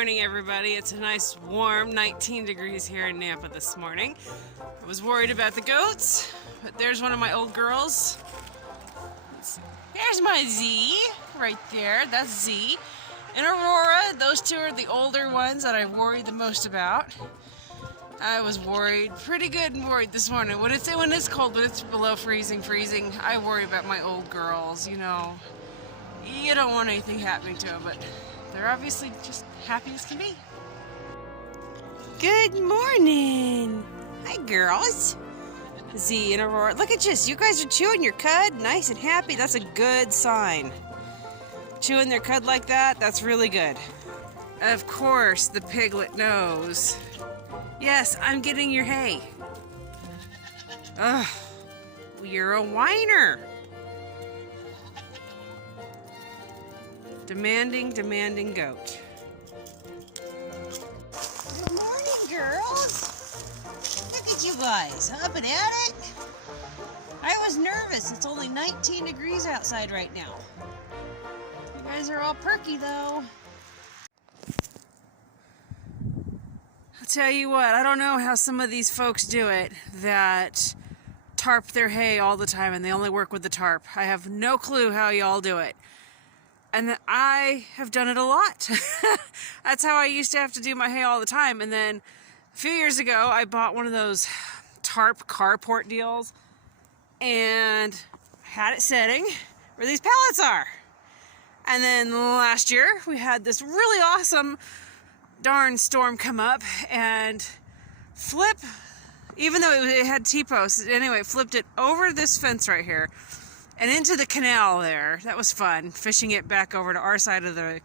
morning, everybody. It's a nice warm 19 degrees here in Nampa this morning. I was worried about the goats, but there's one of my old girls. There's my Z right there. That's Z. And Aurora, those two are the older ones that I worry the most about. I was worried, pretty good and worried this morning. When it's cold, when it's below freezing, I worry about my old girls, you know. You don't want anything happening to them, but they're obviously just happy as can be. Good morning. Hi, girls. Z and Aurora. Look at this. You guys are chewing your cud, nice and happy. That's a good sign. Chewing their cud like that, that's really good. Of course, the piglet knows. Yes, I'm getting your hay. Ugh, you're a whiner. Demanding goat. Good morning, girls. Look at you guys, up and at it. I was nervous. It's only 19 degrees outside right now. You guys are all perky, though. I'll tell you what, I don't know how some of these folks do it that tarp their hay all the time and they only work with the tarp. I have no clue how y'all do it. And I have done it a lot. That's how I used to have to do my hay all the time. And then a few years ago, I bought one of those tarp carport deals and had it setting where these pallets are. And then last year, we had this really awesome darn storm come up and flip, even though it had T-posts, anyway, flipped it over this fence right here and into the canal there. That was fun, fishing it back over to our side of the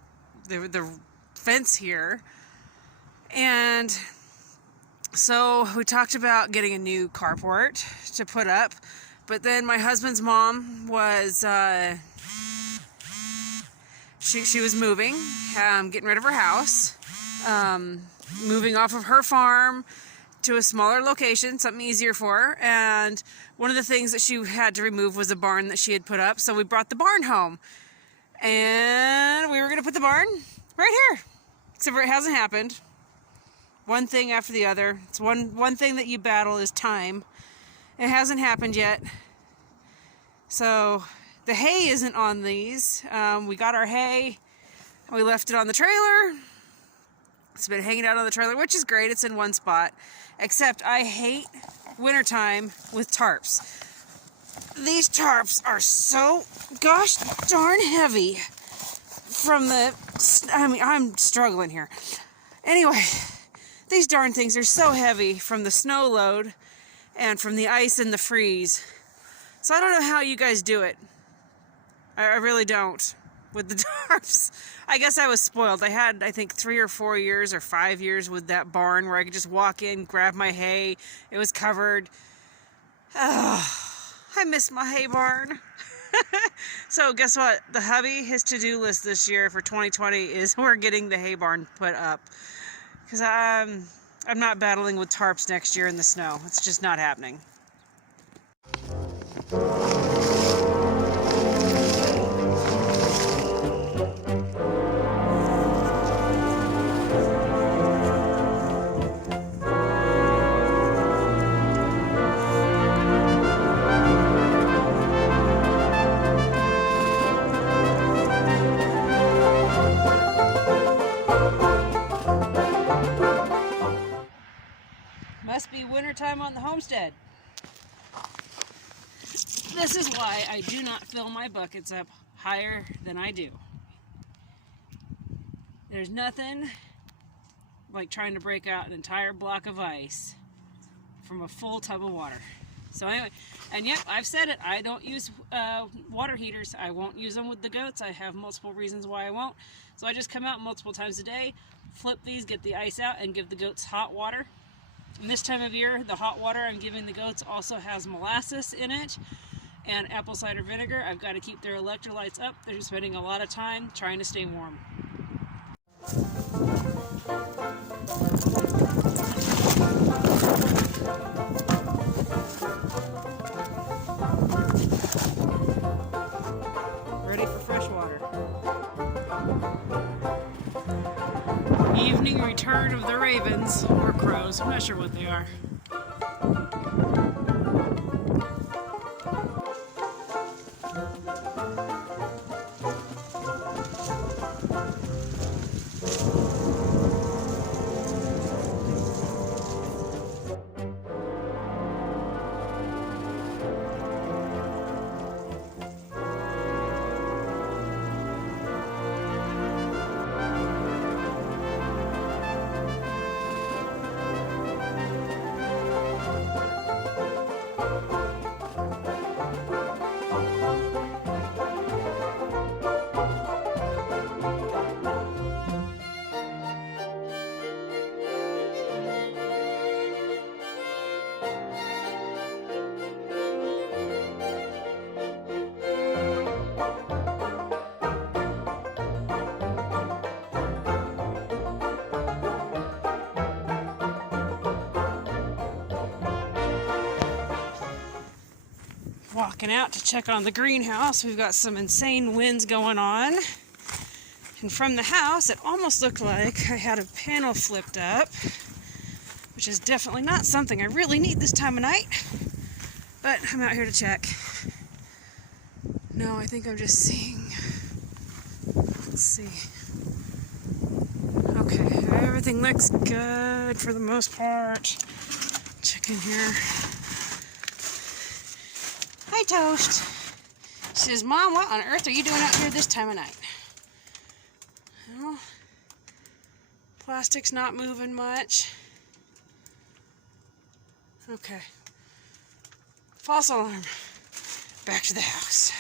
fence here. And so we talked about getting a new carport to put up, but then my husband's mom was, she was moving, getting rid of her house, moving off of her farm to a smaller location, something easier for her, and one of the things that she had to remove was a barn that she had put up, so we brought the barn home. And we were going to put the barn right here, except for it hasn't happened. One thing after the other. It's one thing that you battle is time. It hasn't happened yet. So the hay isn't on these. We got our hay, we left it on the trailer. It's been hanging out on the trailer, which is great. It's in one spot. Except I hate wintertime with tarps. These tarps are so gosh darn heavy from the... I'm struggling here. Anyway, these darn things are so heavy from the snow load and from the ice and the freeze. So I don't know how you guys do it. I really don't. With the tarps. I guess I was spoiled. I had, I think, 3 or 4 years or 5 years with that barn where I could just walk in, grab my hay. It was covered. Oh, I miss my hay barn. So guess what? The hubby, his to-do list this year for 2020 is we're getting the hay barn put up. Because I'm not battling with tarps next year in the snow. It's just not happening. Must be wintertime on the homestead. This is why I do not fill my buckets up higher than I do. There's nothing like trying to break out an entire block of ice from a full tub of water. So anyway, and yep, I've said it, I don't use water heaters. I won't use them with the goats. I have multiple reasons why I won't. So I just come out multiple times a day, flip these, get the ice out, and give the goats hot water. And this time of year, the hot water I'm giving the goats also has molasses in it and apple cider vinegar. I've got to keep their electrolytes up. They're spending a lot of time trying to stay warm. Ready for fresh water. herd of the ravens or crows. I'm not sure what they are. Walking out to check on the greenhouse. We've got some insane winds going on. And from the house, it almost looked like I had a panel flipped up, which is definitely not something I really need this time of night. But I'm out here to check. No, I think I'm just seeing. Let's see. Okay, everything looks good for the most part. Check in here. Hi, Toast. She says, Mom, what on earth are you doing out here this time of night? Well, plastic's not moving much. Okay. False alarm. Back to the house.